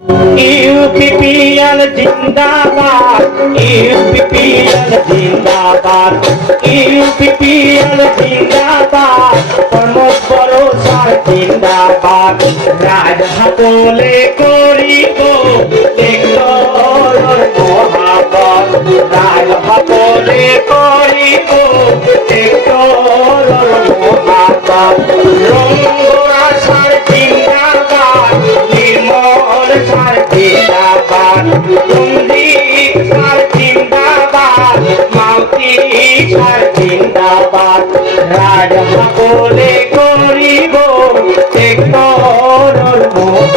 UPPL জিন্দাবাদ, UPPL জিন্দাবাদ, UPPL জিন্দাবাদ, প্রমোদ বড়সার জিন্দাবাদ। রাজহাটলে করিব টেক্টরর মহাবত, রাজহাটলে করিব টেক্টরর মহাবত। রঙ্গরা সার জিন্দাবাদ, নির্মল সার জিন্দাবাদ, রঞ্জিত সার জিন্দাবাদ, মাউতি সার জিন্দাবাদ। রাজহাটলে করিব টেক্টরর মহাবত।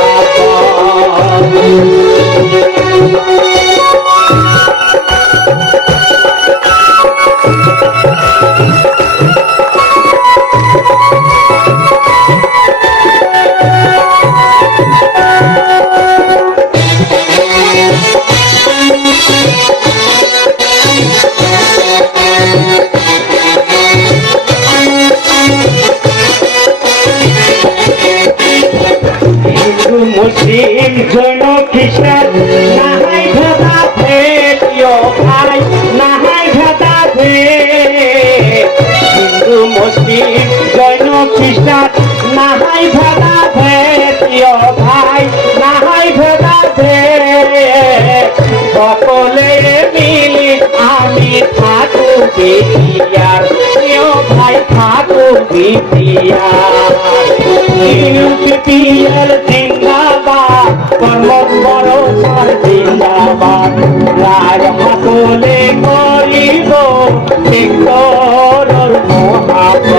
মুসলিম জৈন খ্রিস্টান নাহাই ভেদা ভেদ, ভাই নাহাই ভেদা ভেদ। হিন্দু মুসলিম জৈন খ্রিস্টান নাহাই ভেদা ভেদ, ভাই নাহাই ভেদা ভেদ। সকলে মিলি আমি থাকু বিটিয়ার, ভাই থাকু বিটিয়ার। ইউপিপিএল জিন্দাবাদ, প্রমোদ বড়সার জিন্দাবাদ। রাজহাটলে করিব টেক্টরর মহাবত।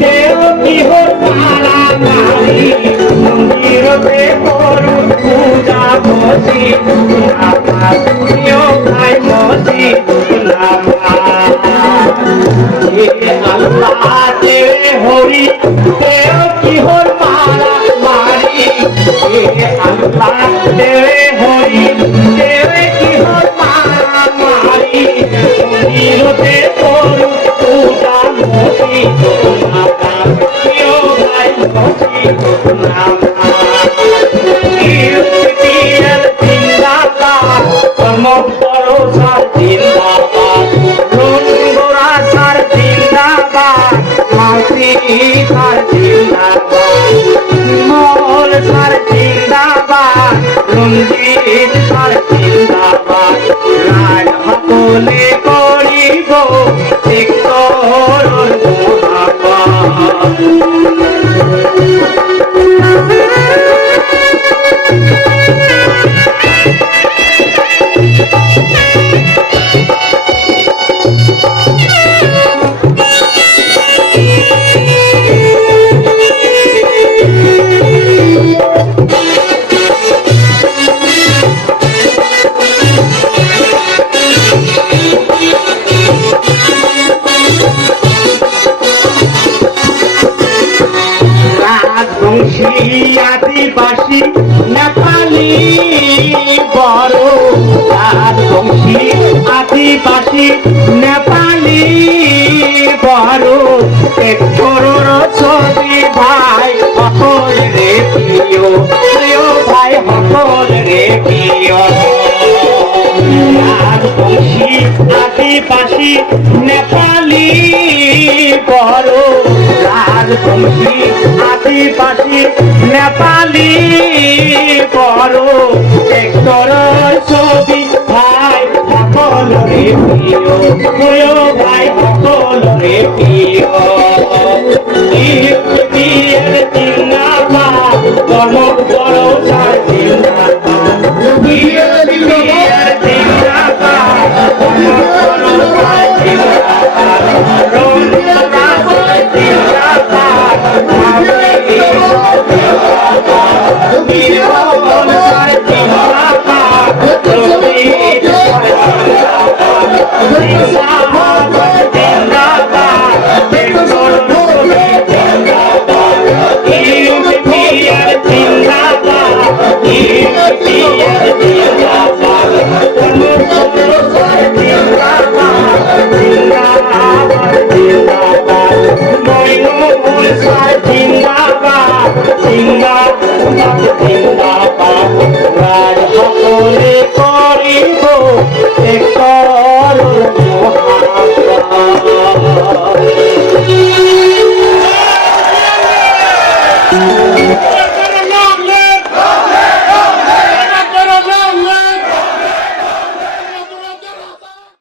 দেও কিহর মারা মারি, মন্দিরতে করু পূজা বসি নামাজ, ভাই বসি নামাজ। আল্লাহ দেবে হরি, দেও কিহর মারা মারি, আল্লাহ দেবে হরি, দেবে কিহর মারা মারি, মন্দিরতে করু পূজা বসি নামাজ, ভাই বসি নামাজ। ইউপিপিএল জিন্দাবাদ, প্রমোদ বড়সার জিন্দাবাদ, রঙ্গরা সার জিন্দাবাদ, মাউতি সার জিন্দাবাদ, নির্মল সার জিন্দাবাদ, রঞ্জিত সার জিন্দাবাদ। রাজহাটলে করিব টেক্টরর মহাবত। আদিবাসী নেপালি বড়, রাজবংশী আদিবাসী নেপালি বড়। টেক্টরর ছবি ভাই সকল রে প্রিয়, প্রিয় ভাই সকল রে প্রিয়। রাজবংশী আদিবাসী নেপালি বড়, রাজবংশী আদিবাসী নেপালি বড়। টেক্টরর ছবি ভাই সকল রে প্রিয়, ভাই সকল রে প্রিয়।